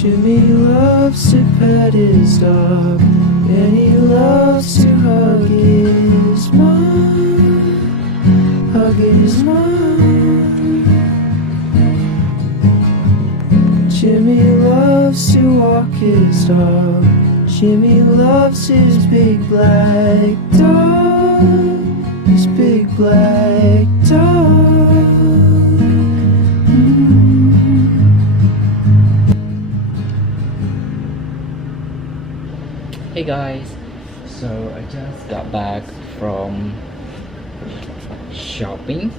Jimmy loves to pet his dog, and he loves to hug his mom, hug his mom. Jimmy loves to walk his dog, Jimmy loves his big black dog, his big black dog. Hey guys, so I just got back from shopping.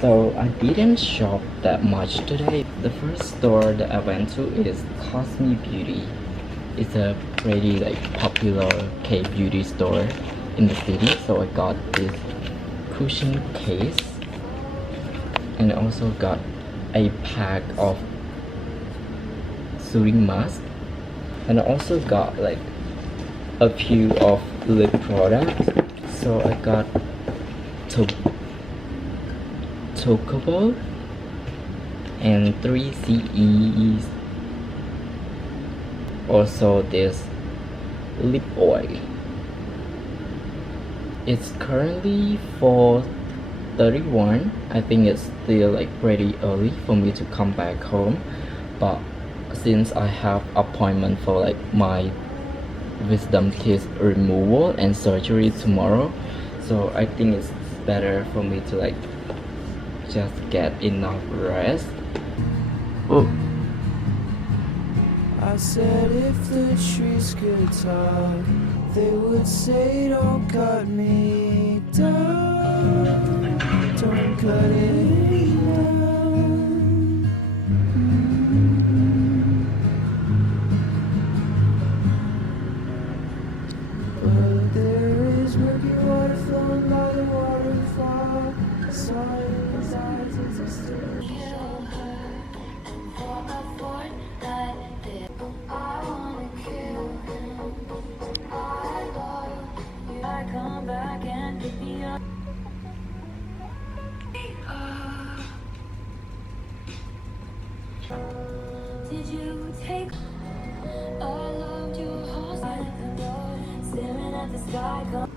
So I didn't shop that much today. The first store that I went to is Cosme Beauty. It's a pretty popular K-beauty store in the city. So I got this cushion case and I also got a pack of soothing mask, and I also got a few of lip products. So I got Chocobo and 3CEs, also this lip oil. It's currently 4:31. I think it's still pretty early for me to come back home, but since I have appointment for my wisdom teeth removal and surgery tomorrow, so I think it's better for me to just get enough rest. Oh, I said if the trees could talk, they would say don't cut me down, don't cut it down. But there is murky water flowing by the waterfall. Saw it in his eyes as he stood. Kill her, and for a fortnight, I wanna kill him. I love you. I come back and pick me up. Did you take? I loved your heart, staring at the sky.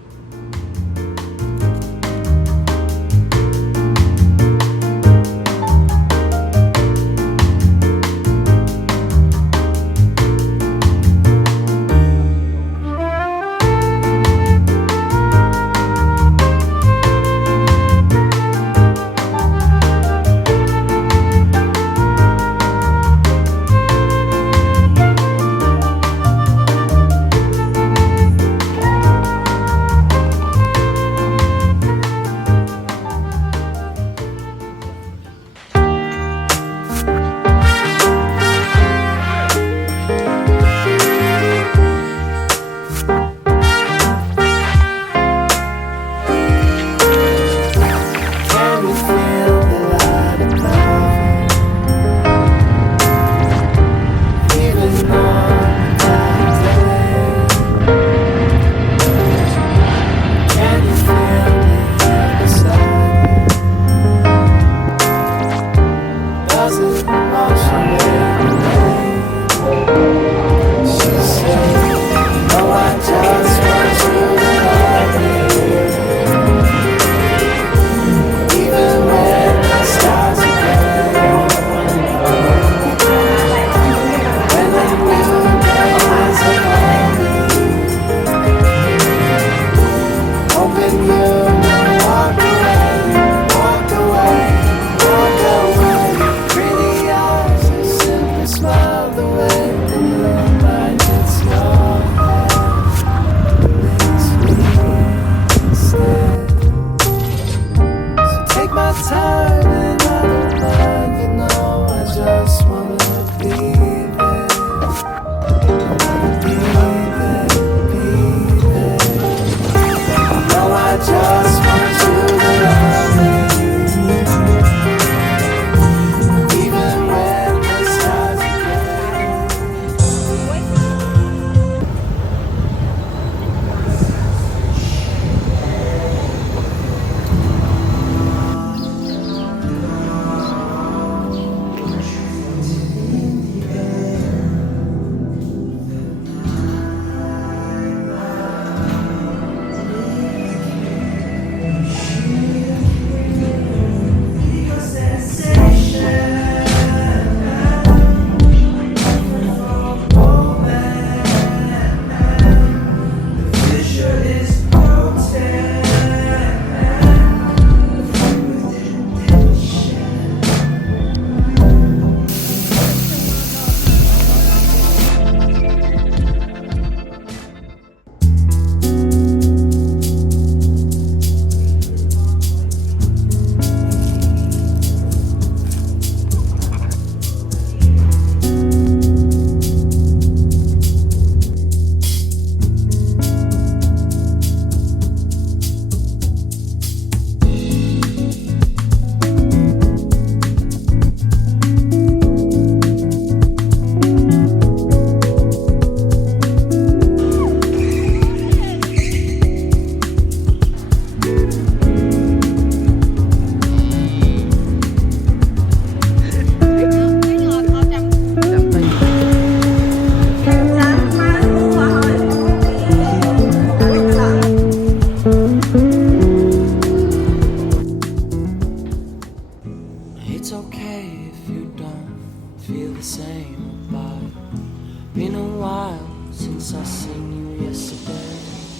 Been a while since I seen you yesterday.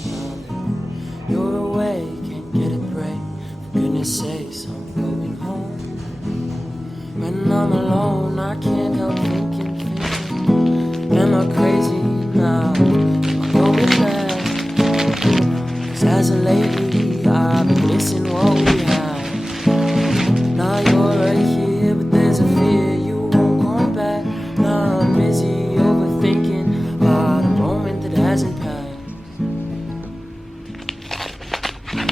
Now that you're away, can't get a break. For goodness sakes, I'm going home. When I'm alone, I can't help thinking. Am I crazy now? Am I going mad? 'Cause as a lady, I've been missing what we had. Now you're right here, but there's a fear you won't come back. Now I'm busy overthinking about a moment that hasn't passed.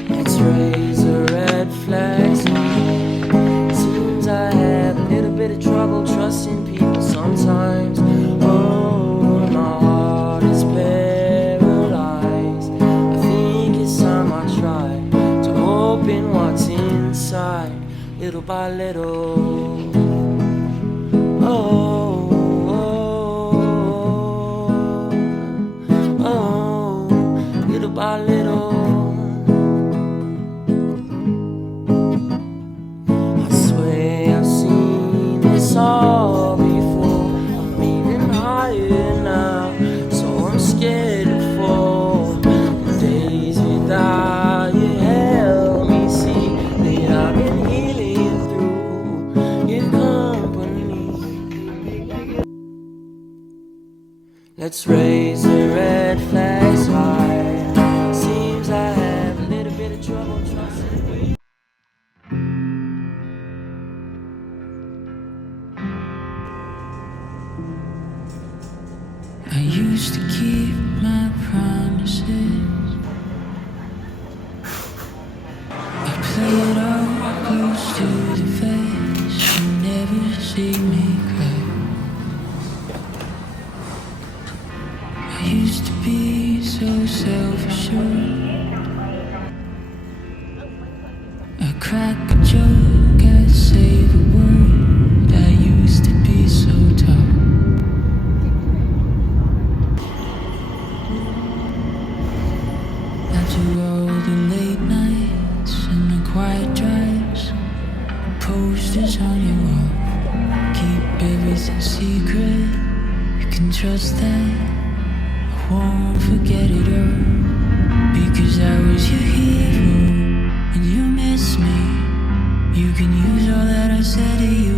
Let's raise the red flags high. Seems I have a little bit of trouble trusting people sometimes. Oh, my heart is paralyzed. I think it's time I try to open what's inside, little by little. Oh, oh, oh, oh, little by little. I swear I've seen this all before. I'm even higher now, so I'm scared to fall. The days without you help me see that I've been healing through your company. Let's raise the red flags high. Seems I have a little bit of trouble trusting you. I used to keep my promises. I play it all close to the face. You never see me cry. I used to be so self-assured. I crack a joke, I save a word. I used to be so tough. After all the late nights and the quiet drives, posters on your wall, keep everything secret. You can trust that I won't forget it all, because I was your hero and you miss me. You can use all that I said to you